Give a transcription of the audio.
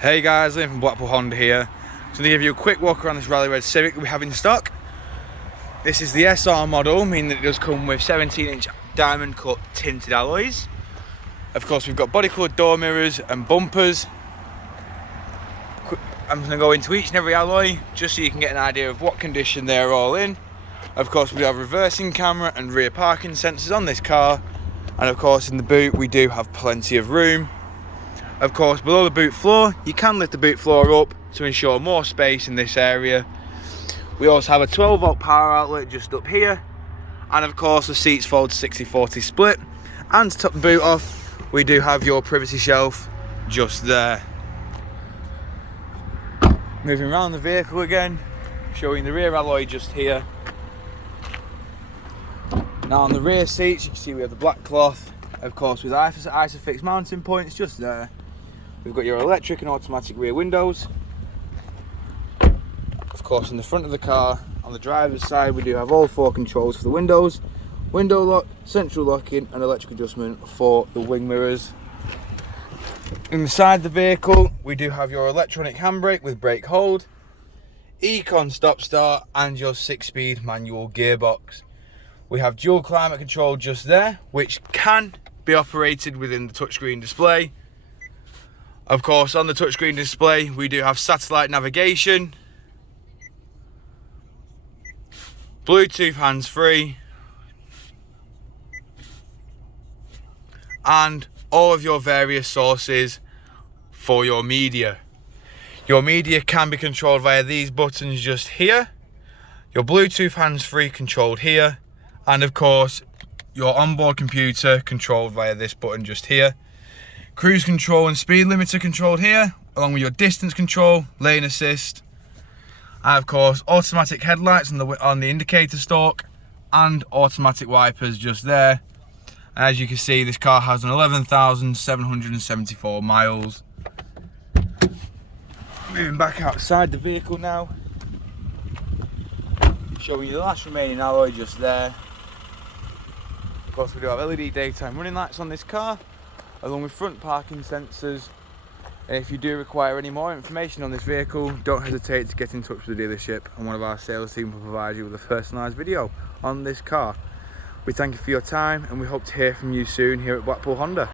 Hey guys, Liam from Blackpool Honda here. So to give you a quick walk around this rally red Civic that we have in stock. This is the SR model, meaning that it does come with 17-inch diamond cut tinted alloys. Of course, we've got body coloured door mirrors and bumpers. I'm going to go into each and every alloy just so you can get an idea of what condition they're all in. Of course, we have reversing camera and rear parking sensors on this car, and of course in the boot we do have plenty of room. Of course, below the boot floor, you can lift the boot floor up to ensure more space in this area. We also have a 12-volt power outlet just up here, and of course the seats fold 60-40 split. And to top the boot off, we do have your privacy shelf just there. Moving around the vehicle again, showing the rear alloy just here. Now on the rear seats, you can see we have the black cloth, of course with ISOFIX mounting points just there. We've got your electric and automatic rear windows. Of course, in the front of the car, on the driver's side, we do have all 4 controls for the windows. Window lock, central locking and electric adjustment for the wing mirrors. Inside the vehicle, we do have your electronic handbrake with brake hold, Econ stop start and your 6-speed manual gearbox. We have dual climate control just there, which can be operated within the touchscreen display. Of course, on the touchscreen display, we do have satellite navigation, Bluetooth hands-free, and all of your various sources for your media. Your media can be controlled via these buttons just here, your Bluetooth hands-free controlled here, and of course, your onboard computer controlled via this button just here. Cruise control and speed limiter controlled here, along with your distance control, lane assist, and of course automatic headlights on the indicator stalk, and automatic wipers just there. And as you can see, this car has an 11,774 miles. Moving back outside the vehicle now, showing you the last remaining alloy just there. Of course, we do have LED daytime running lights on this car, along with front parking sensors. And if you do require any more information on this vehicle, don't hesitate to get in touch with the dealership, and one of our sales team will provide you with a personalised video on this car. We thank you for your time, and we hope to hear from you soon here at Blackpool Honda.